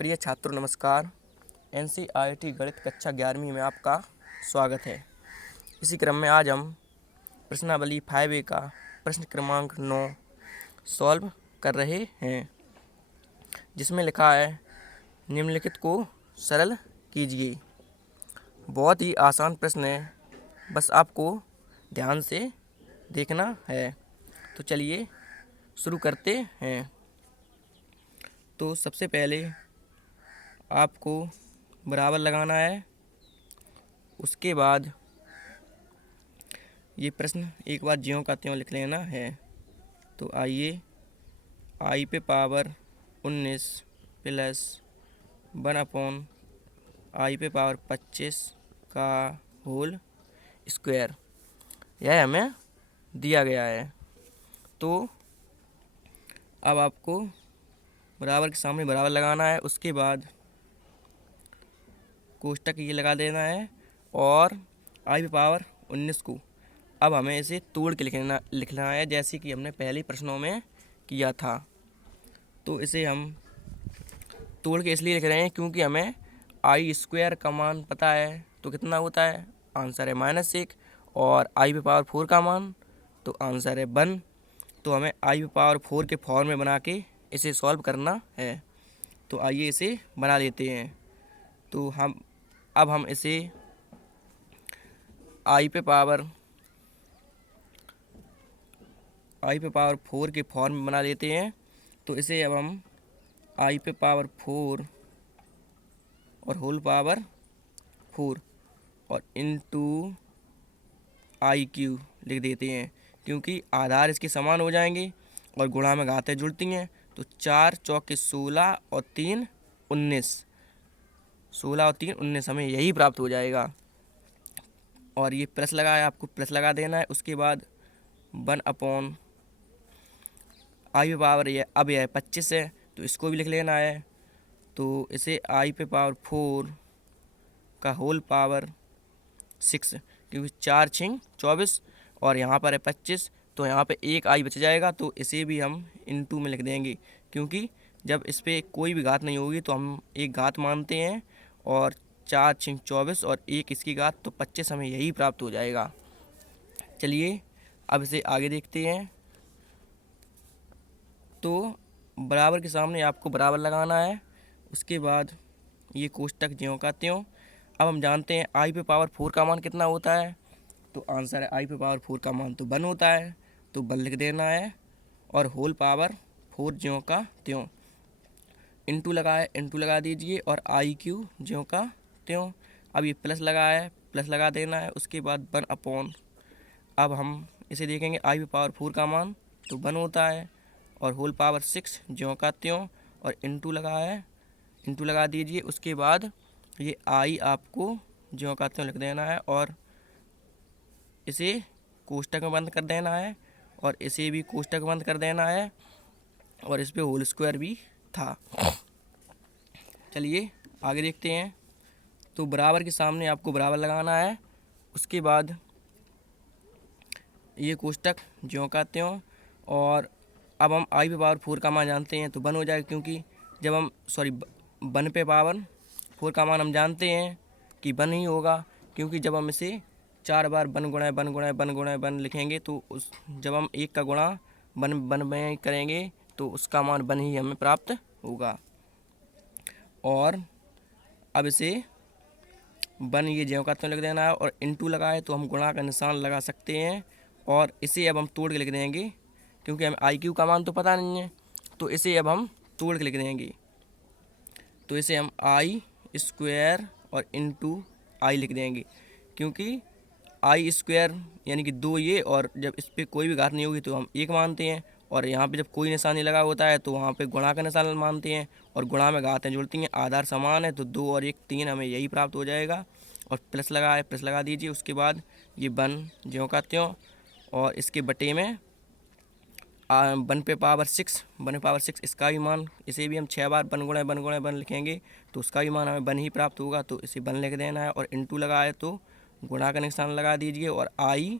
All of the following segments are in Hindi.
प्रिय छात्रों नमस्कार। एनसीईआरटी गणित कक्षा 11वीं में आपका स्वागत है। इसी क्रम में आज हम प्रश्नावली 5A का प्रश्न क्रमांक 9 सॉल्व कर रहे हैं, जिसमें लिखा है निम्नलिखित को सरल कीजिए। बहुत ही आसान प्रश्न है, बस आपको ध्यान से देखना है। तो चलिए शुरू करते हैं। तो सबसे पहले आपको बराबर लगाना है। उसके बाद ये प्रश्न एक बार ज्यों का त्यों लिख लेना है। तो आइए, आई पे पावर 19 प्लस 1 आई पे पावर 25 का होल स्क्वायर, यह हमें दिया गया है। तो अब आपको बराबर के सामने बराबर लगाना है। उसके बाद कोष्टक ये लगा देना है और आई पे पावर 19 को अब हमें इसे तोड़ के लिखना है, जैसे कि हमने पहले प्रश्नों में किया था। तो इसे हम तोड़ के इसलिए लिख रहे हैं क्योंकि हमें आई स्क्वायर का मान पता है। तो कितना होता है? आंसर है -1। और आई पे पावर 4 का मान, तो आंसर है 1। तो हमें आई पे पावर 4 के फॉर्म में बना के इसे सॉल्व करना है। तो आइए इसे बना लेते हैं। तो अब हम इसे आई पे पावर 4 के फॉर्म में बना लेते हैं। तो इसे अब हम आई पे पावर 4 और होल पावर 4 और इनटू आई क्यू लिख देते हैं, क्योंकि आधार इसके समान हो जाएंगे और गुणा में घातें जुड़ती हैं। तो 4 चौके 16 और 3 19, 16 और 3 19 हमें यही प्राप्त हो जाएगा। और ये प्लस लगा है, आपको प्लस लगा देना है। उसके बाद 1 आई पे पावर अब यह 25 है, तो इसको भी लिख लेना है। तो इसे आई पे पावर 4 का होल पावर 6, क्योंकि 4 6 24 और यहाँ पर है 25, तो यहाँ पे एक आई बच जाएगा। तो इसे भी हम इनटू में लिख देंगे, क्योंकि जब इस पर कोई भी घात नहीं होगी तो हम एक घात मानते हैं। और 4 6 24 और एक इसकी घात, तो 25 हमें यही प्राप्त हो जाएगा। चलिए अब इसे आगे देखते हैं। तो बराबर के सामने आपको बराबर लगाना है। उसके बाद ये कोष्टक ज्यों का त्यों। अब हम जानते हैं आई पे पावर 4 का मान कितना होता है। तो आंसर है आई पे पावर 4 का मान तो 1 होता है, तो 1 लिख देना है। और होल पावर 4 ज्यों का त्यों, इनटू लगा दीजिए। और आई क्यू ज्यों का त्यों। अब ये प्लस लगा है, प्लस लगा देना है। उसके बाद 1 अब हम इसे देखेंगे आई पे पावर 4 का मान तो 1 होता है, और होल पावर 6 ज्यों का त्यों और इनटू लगा दीजिए। उसके बाद ये आई आपको ज्यों का त्यों लिख देना है और इसे कोष्टक में बंद कर देना है, और इसे भी कोष्टक बंद कर देना है। और इस पे होल स्क्वायर भी था। चलिए आगे देखते हैं। तो बराबर के सामने आपको बराबर लगाना है। उसके बाद ये कोष्टक ज्यों का त्यों। और अब हम आई पे पावर 4 का मान जानते हैं, तो 1 हो जाएगा, क्योंकि जब हम 1 पे पावर 4 का मान हम जानते हैं कि 1 ही होगा, क्योंकि जब हम इसे 4 बार 1 गुणा 1 गुणा 1 गुणा 1 लिखेंगे, तो जब हम एक का गुणा 1 में करेंगे तो उसका मान 1 ही हमें प्राप्त होगा। और अब इसे 1 ये ज्यों का त्यों लिख देना है, और इनटू लगाए तो हम गुणा का निशान लगा सकते हैं। और इसे अब हम तोड़ के लिख देंगे, क्योंकि हमें आई क्यू का मान तो पता नहीं है, तो इसे अब हम तोड़ के लिख देंगे। तो इसे हम आई स्क्वायर और इनटू आई लिख देंगे, क्योंकि आई स्क्वायर यानी कि 2 ये, और जब इस पर कोई भी घात नहीं होगी तो हम 1 मानते हैं। और यहाँ पे जब कोई निशान नहीं लगा होता है तो वहाँ पे गुणा का निशान मानते हैं, और गुणा में घातें जुड़ती हैं, आधार समान है, तो 2 और 1 3 हमें यही प्राप्त हो जाएगा। और प्लस लगा दीजिए। उसके बाद ये 1 ज्यों का त्यों, और इसके बटे में 1 पे पावर 6 इसका भी मान, इसे भी हम 6 बार 1 गुणा 1 गुणा 1 लिखेंगे, तो उसका भी मान हमें 1 ही प्राप्त होगा। तो इसे 1 लिख देना है, और इनटू लगाए तो गुणा का निशान लगा दीजिए। और आई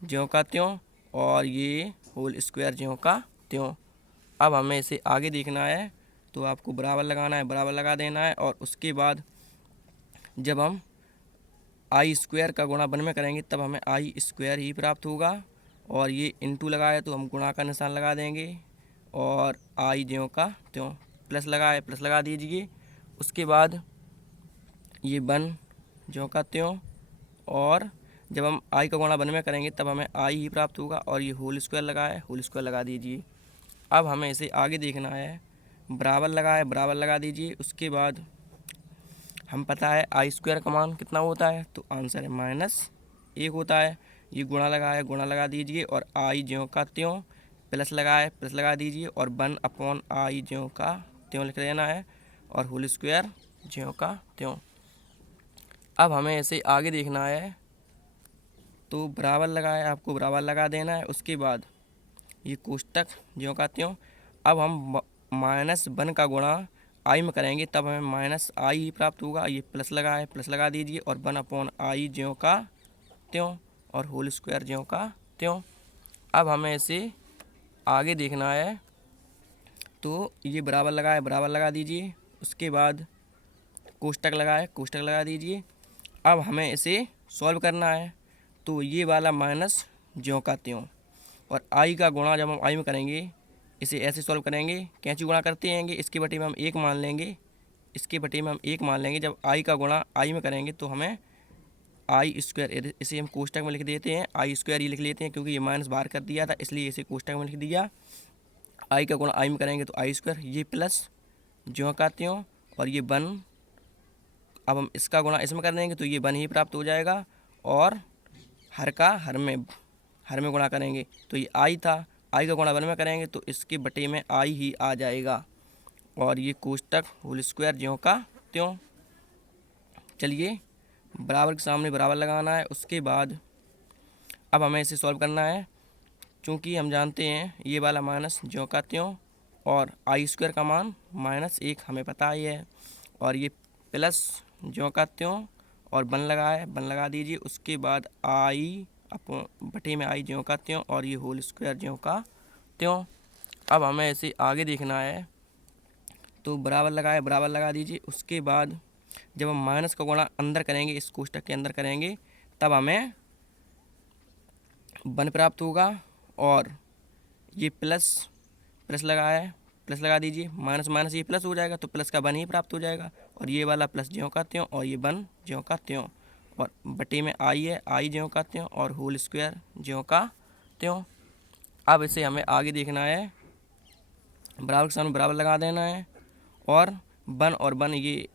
ज्यों का त्यों, और ये होल स्क्वायर ज्यों का त्यों। अब हमें इसे आगे देखना है। तो आपको बराबर लगाना है, बराबर लगा देना है। और उसके बाद जब हम आई स्क्वायर का गुणा 1 में करेंगे तब हमें आई स्क्वायर ही प्राप्त होगा। और ये इंटू लगाए तो हम गुणा का निशान लगा देंगे और आई ज्यों का त्यों, प्लस लगाए प्लस लगा दीजिए। उसके बाद ये 1 ज्यों का त्यों, और जब हम आई का गुणा 1 में करेंगे तब हमें आई ही प्राप्त होगा। और ये होल स्क्वायर लगाए, होल स्क्वायर लगा दीजिए। अब हमें इसे आगे देखना है, बराबर लगाए बराबर लगा दीजिए। उसके बाद हम पता है आई स्क्वायर का मान कितना होता है, तो आंसर है -1 होता है। ये गुणा लगाए गुणा लगा दीजिए और आई ज्यों का त्यों, प्लस लगाए प्लस लगा दीजिए और 1/आई ज्यों का त्यों लिख देना है और होल स्क्वायर ज्यों का त्यों। अब हमें इसे आगे देखना है, तो बराबर लगाए आपको बराबर लगा देना है। उसके बाद ये कोष्टक ज्यों का त्यों। अब हम -1 का गुणा आई में करेंगे तब हमें -आई ही प्राप्त होगा। ये प्लस लगाए प्लस लगा दीजिए और 1/आई ज्यों का त्यों और होल स्क्वायर ज्यों का त्यों। अब हमें इसे आगे देखना है, तो ये बराबर लगाए बराबर लगा दीजिए। उसके बाद कोष्टक लगाए कोष्टक लगा दीजिए। अब हमें इसे सॉल्व करना है, तो ये वाला माइनस ज्यों का त्यों और आई का गुणा जब हम आई में करेंगे इसे ऐसे सॉल्व करेंगे, कैंची गुणा करते रहेंगे, इसके बटे में हम 1 मान लेंगे, इसके बटे में हम 1 मान लेंगे। जब आई का गुणा आई में करेंगे तो हमें आई स्क्वायर, इसे हम कोष्टक में लिख देते हैं, आई स्क्वायर ही लिख लेते हैं क्योंकि ये माइनस बाहर कर दिया था इसलिए इसे कोष्टक में लिख दिया। आई का गुणा आई में करेंगे तो आई स्क्वायर, ये प्लस ज्यों का त्यों और ये 1। अब हम इसका गुणा इसमें कर देंगे तो ये 1 ही प्राप्त हो जाएगा। और हर का हर में गुणा करेंगे तो ये आई था, आई का गुणा 1 में करेंगे तो इसके बटे में आई ही आ जाएगा। और ये कोष्टक होल स्क्वायर ज्यों का त्यों। चलिए बराबर के सामने बराबर लगाना है। उसके बाद अब हमें इसे सॉल्व करना है, क्योंकि हम जानते हैं ये वाला माइनस ज्यों का त्यों और आई स्क्वायर का मान -1 हमें पता ही है, और ये प्लस ज्यों का त्यों और 1 लगा दीजिए। उसके बाद आई बटे में आई ज्यों का त्यों और ये होल स्क्वायर ज्यों का त्यों। अब हमें इसे आगे देखना है, तो बराबर लगाए बराबर लगा दीजिए। उसके बाद जब हम माइनस का गुणा अंदर करेंगे, इस कोष्टक के अंदर करेंगे, तब हमें 1 प्राप्त होगा। और ये प्लस लगाए प्लस लगा दीजिए, माइनस माइनस ये प्लस हो जाएगा तो प्लस का 1 ही प्राप्त हो जाएगा। और ये वाला प्लस ज्यों का त्यों और ये 1 ज्यों का त्यों और बटे में आई है, आई ज्यों का त्यों और होल स्क्वायर ज्यों का त्यों। अब इसे हमें आगे देखना है, बराबर के सामने बराबर लगा देना है और 1 और 1 ये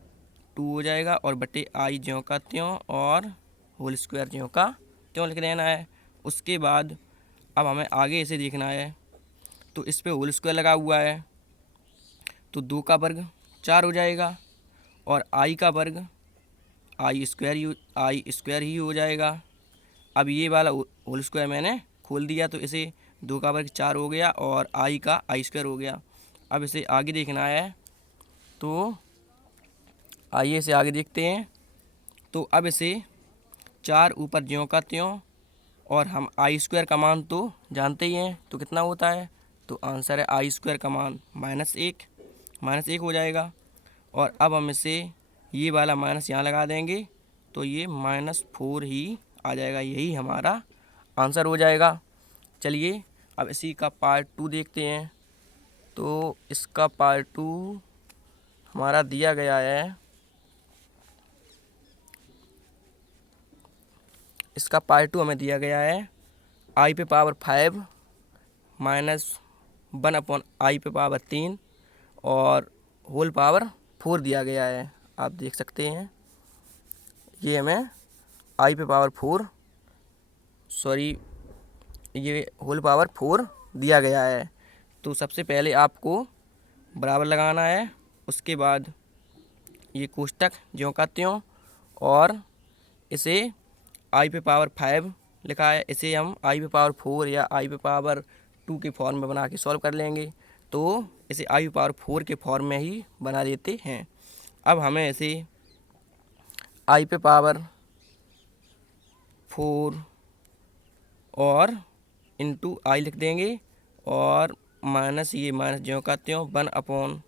2 हो जाएगा और बटे आई ज्यों का त्यों और होल स्क्वायर ज्यों का त्यों लिख देना है। उसके बाद अब हमें आगे इसे देखना है, तो इस पे होल स्क्वायर लगा हुआ है तो 2 का वर्ग 4 हो जाएगा और आई का वर्ग आई स्क्वायर ही हो जाएगा। अब ये वाला होल स्क्वायर मैंने खोल दिया तो इसे 2 का वर्ग 4 हो गया और आई का आई स्क्वायर हो गया। अब इसे आगे देखना है, तो आइए इसे आगे देखते हैं। तो अब इसे 4 ऊपर ज्यों का त्यों और हम आई स्क्वायर का मान तो जानते ही हैं, तो कितना होता है, तो आंसर है आई स्क्वायर का मान -1 हो जाएगा। और अब हम इसे ये वाला माइनस यहाँ लगा देंगे तो ये -4 ही आ जाएगा, यही हमारा आंसर हो जाएगा। चलिए अब इसी का पार्ट 2 देखते हैं। तो इसका पार्ट 2 हमारा दिया गया है, इसका पार्ट 2 हमें दिया गया है आई पे पावर 5 -1/आई पे पावर 3 और होल पावर 4 दिया गया है। आप देख सकते हैं ये हमें आई पे पावर 4 ये होल पावर 4 दिया गया है। तो सबसे पहले आपको बराबर लगाना है, उसके बाद ये कोष्टक ज्यों का त्यों और इसे आई पे पावर 5 लिखा है, इसे हम आई पे पावर 4 या आई पे पावर 2 के फॉर्म में बना के सॉल्व कर लेंगे। तो इसे आई पे पावर 4 के फॉर्म में ही बना देते हैं। अब हमें इसे आई पे पावर 4 और इंटू आई लिख देंगे और माइनस ज्यों का त्यों 1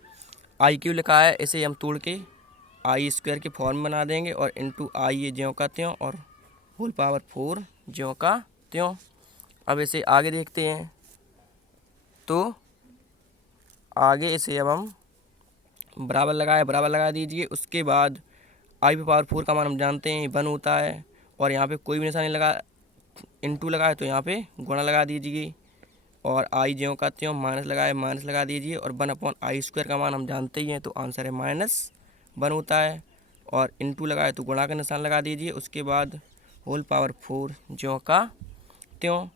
आई क्यू लिखा है, इसे हम तोड़ के आई स्क्वायर के फॉर्म बना देंगे और इंटू आई ये ज्यों का त्यों और होल पावर 4 ज्यों का त्यों। अब इसे आगे देखते हैं, तो आगे इसे अब हम बराबर लगा दीजिए। उसके बाद आई पे पावर 4 का मान हम जानते हैं 1 होता है, और यहाँ पे कोई भी निशानी लगा इंटू लगाए तो यहाँ पे गुणा लगा दीजिए, और आई ज्यों का त्यों माइनस लगा दीजिए, और 1/आई² का मान हम जानते ही हैं, तो आंसर है -1 होता है, और इंटू लगाए तो गुणा का निशान लगा दीजिए। उसके बाद होल पावर 4 ज्यों का त्यों।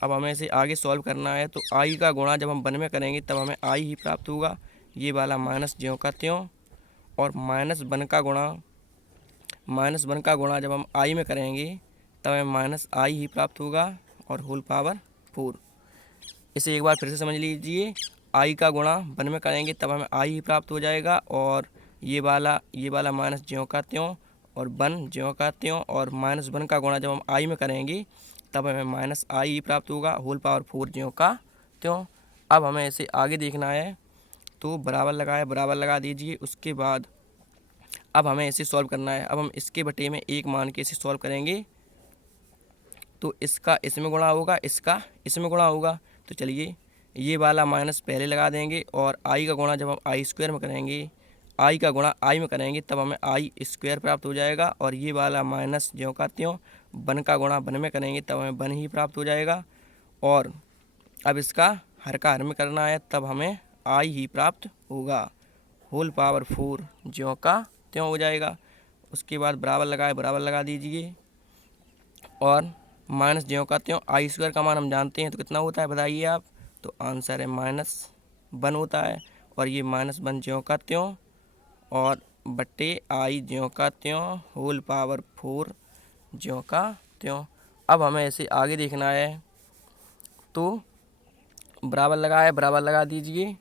अब हमें इसे आगे सॉल्व करना है, तो आई का गुणा जब हम 1 में करेंगे तब हमें आई ही प्राप्त होगा, ये वाला माइनस ज्यों का त्यों, और -1 का गुणा जब हम आई में करेंगे तब हमें -आई ही प्राप्त होगा और होल पावर 4। इसे एक बार फिर से समझ लीजिए, आई का गुणा 1 में करेंगे तब हमें आई ही प्राप्त हो जाएगा, और ये वाला माइनस ज्यों का त्यों और 1 ज्यों का त्यों, और -1 का गुणा जब हम आई में करेंगे तब हमें -आई ही प्राप्त होगा, होल पावर 4 ज्यों का त्यों। अब हमें इसे आगे देखना है, तो बराबर लगा दीजिए। उसके बाद अब हमें इसे सॉल्व करना है। अब हम इसके बटे में 1 मान के इसे सॉल्व करेंगे, तो इसका इसमें गुणा होगा, इसका इसमें गुणा होगा। तो चलिए ये वाला माइनस पहले लगा देंगे, और आई का गुणा जब हम आई² में करेंगे, आई का गुणा आई में करेंगे तब हमें आई² प्राप्त हो जाएगा, और ये वाला माइनस ज्यों का त्यों 1 का गुणा 1 में करेंगे तब हमें 1 ही प्राप्त हो जाएगा, और अब इसका हर का हर में करना है तब हमें आई ही प्राप्त होगा, होल पावर 4 ज्यों का त्यों हो जाएगा। उसके बाद बराबर लगा दीजिए, और माइनस ज्यों का त्यों आई² का मान हम जानते हैं, तो कितना होता है बताइए आप। तो आंसर है -1 होता है, और ये -1 ज्यों का त्यों और बट्टे आई ज्यों का त्यों होल पावर 4 ज्यों का त्यों। अब हमें ऐसे आगे देखना है, तो बराबर लगा दीजिए।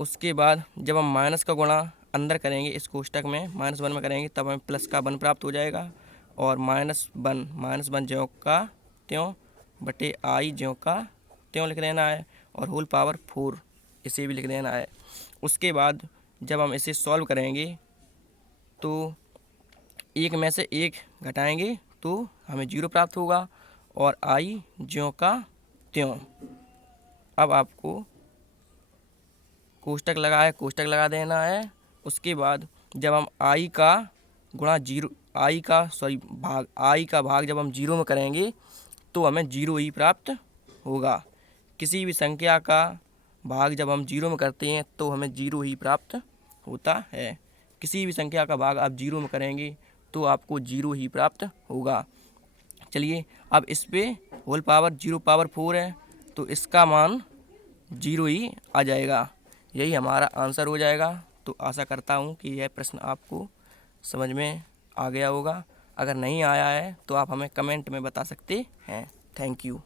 उसके बाद जब हम माइनस का गुणा अंदर करेंगे इस कोष्टक में -1 में करेंगे तब हमें प्लस का 1 प्राप्त हो जाएगा, और -1 ज्यों का त्यों बटे आई ज्यों का त्यों लिख देना है, और होल पावर 4 इसे भी लिख देना है। उसके बाद जब हम इसे सॉल्व करेंगे, तो एक में से एक घटाएंगे तो हमें 0 प्राप्त होगा, और आई ज्यों का त्यों। अब आपको कोष्टक लगा देना है। उसके बाद जब हम आई का भाग जब हम 0 में करेंगे तो हमें 0 ही प्राप्त होगा। किसी भी संख्या का भाग जब हम 0 में करते हैं तो हमें 0 ही प्राप्त होता है। किसी भी संख्या का भाग आप 0 में करेंगे तो आपको 0 ही प्राप्त होगा। चलिए अब इस पे होल पावर 0/4 है, तो इसका मान 0 ही आ जाएगा, यही हमारा आंसर हो जाएगा। तो आशा करता हूँ कि यह प्रश्न आपको समझ में आ गया होगा। अगर नहीं आया है तो आप हमें कमेंट में बता सकते हैं। Thank you.